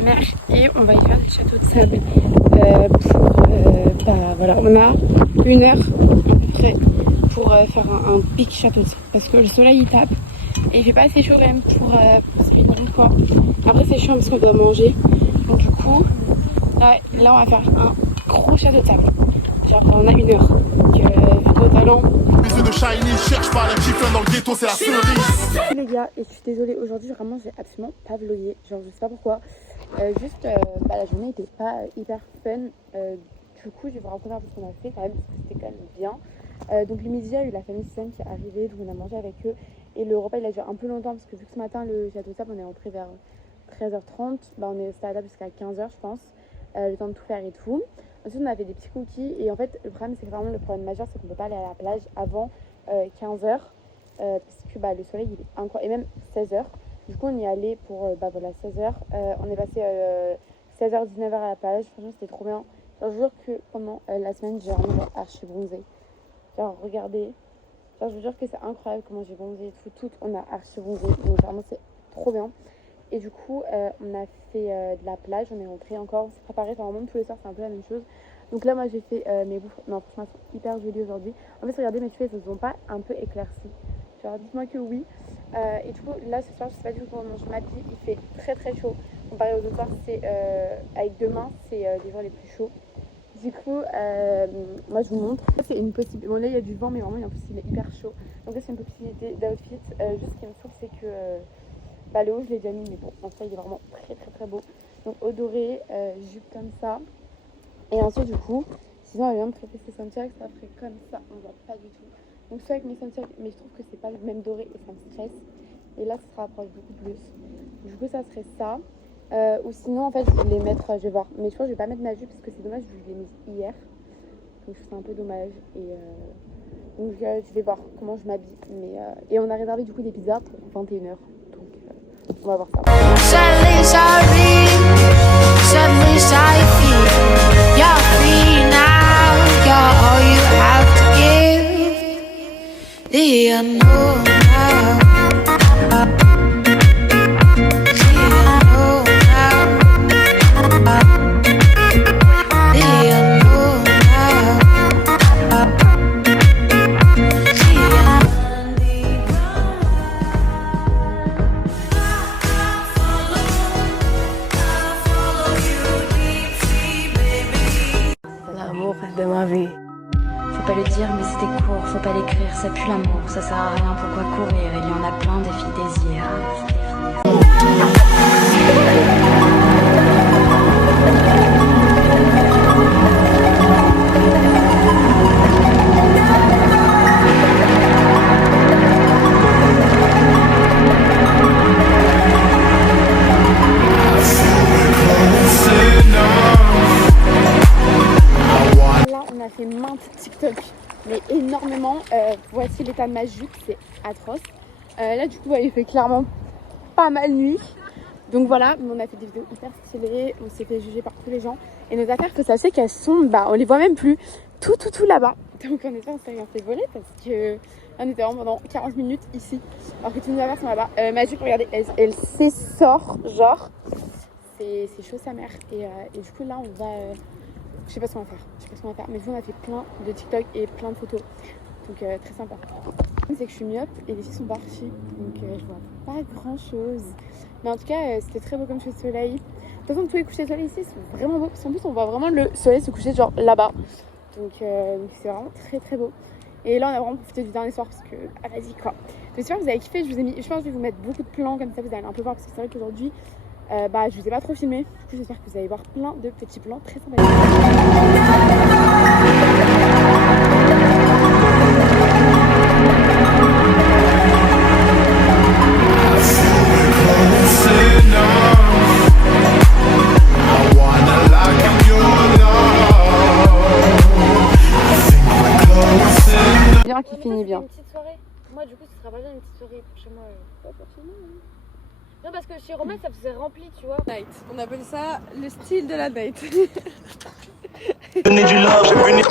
mer et on va y faire du château de sable. Voilà, on a 1 heure à peu près pour faire un big château de sable parce que le soleil il tape et il fait pas assez chaud quand même pour se baigner quoi. Après c'est chiant parce qu'on doit manger. Donc du coup, là on va faire un gros château de sable. Genre on a 1 heure. Donc vu nos talents. De Shiny, cherche pas la gifle dans le ghetto, c'est la cerise. Les gars, et je suis désolée, aujourd'hui vraiment j'ai absolument pas vlogué, genre je sais pas pourquoi. La journée était pas hyper fun. Du coup je vais vous raconter un peu ce qu'on a fait quand même parce que c'était quand même bien. Donc le midi il y a eu la famille Suzanne qui est arrivée, donc on a mangé avec eux. Et le repas il a duré un peu longtemps parce que vu que ce matin le château de sable on est rentré vers 13h30, on est resté à table jusqu'à 15h je pense, le temps de tout faire et tout. Ensuite on a fait des petits cookies et en fait le problème c'est que vraiment le problème majeur c'est qu'on peut pas aller à la plage avant 15h parce que le soleil il est incroyable, et même 16h. Du coup on y est allé pour 16h. On est passé 16h 19h à la plage, franchement c'était trop bien. Genre, je jure que pendant la semaine j'ai vraiment archi bronzé. Genre regardez, genre je vous jure que c'est incroyable comment j'ai bronzé et tout, on a archi bronzé, donc vraiment c'est trop bien. Et du coup on a fait de la plage, on est rentré encore, on s'est préparé, enfin vraiment tous les soirs c'est un peu la même chose. Donc là moi j'ai fait mes bouffes, non franchement elles sont hyper jolies aujourd'hui. En fait regardez mes cheveux ils se sont pas un peu éclaircis. Genre dites-moi que oui. Et du coup là ce soir je sais pas du tout comment je m'habille, il fait très très chaud. Comparé aux autres soirs c'est avec demain c'est les jours les plus chauds. Du coup moi je vous montre. C'est une possibilité. Bon là il y a du vent mais vraiment en plus il est hyper chaud. Donc là c'est une possibilité d'outfit. Juste ce qui me saoule c'est que le haut je l'ai déjà mis mais bon en fait il est vraiment très très très beau. Donc haut doré, jupe comme ça. Et ensuite du coup, sinon elle vient me prêter ses Santiago, ça ferait comme ça, on voit pas du tout. Donc soit avec mes Santiago, mais je trouve que c'est pas le même doré et ça me stresse. Et là ça se rapproche beaucoup plus. Du coup ça serait ça. Ou sinon en fait je vais les mettre, je vais voir. Mais je pense que je vais pas mettre ma jupe parce que c'est dommage, je l'ai mise hier. Donc je trouve ça un peu dommage. Et donc je vais voir comment je m'habille. Et on a réservé du coup des pizzas pour 21h. Donc on va voir ça. You're free now, you're all you have to give. The unknown now. De ma vie. Faut pas le dire mais c'était court, faut pas l'écrire, ça pue l'amour, ça sert à rien, pourquoi courir, il y en a plein des filles désirs. TikTok mais énormément. Voici l'état de ma jupe, c'est atroce. Là du coup il fait clairement pas mal nuit. Donc voilà, on a fait des vidéos hyper stylées, on s'est fait juger par tous les gens. Et nos affaires que ça fait qu'elles sont, on les voit même plus. Tout là-bas. Donc on était en s'est fait voler parce que on était vraiment pendant 40 minutes ici. Alors que toutes nos affaires sont là-bas. Ma jupe, regardez, elle s'essort, genre. C'est chaud sa mère. Et du coup là on va... je sais pas ce qu'on va faire, mais vous on a fait plein de TikTok et plein de photos, donc très sympa. Le c'est que je suis myope et les filles sont parties, donc je vois pas grand chose, mais en tout cas c'était très beau comme coucher de soleil. De toute façon tous les couchers de soleil ici sont vraiment beaux, parce qu'en plus on voit vraiment le soleil se coucher genre là-bas, donc c'est vraiment très très beau. Et là on a vraiment profité du dernier soir parce que vas-y quoi. J'espère que vous avez kiffé, je pense que je vais vous mettre beaucoup de plans comme ça vous allez un peu voir, parce que c'est vrai qu'aujourd'hui je vous ai pas trop filmé, du coup j'espère que vous allez voir plein de petits plans très sympas. Bien qui finit bien. Une petite soirée. Moi du coup ce sera pas bien une petite soirée chez moi. Pas forcément. Non parce que chez Romain ça faisait rempli tu vois. Night. On appelle ça le style de la date. Donner du love, j'ai venu.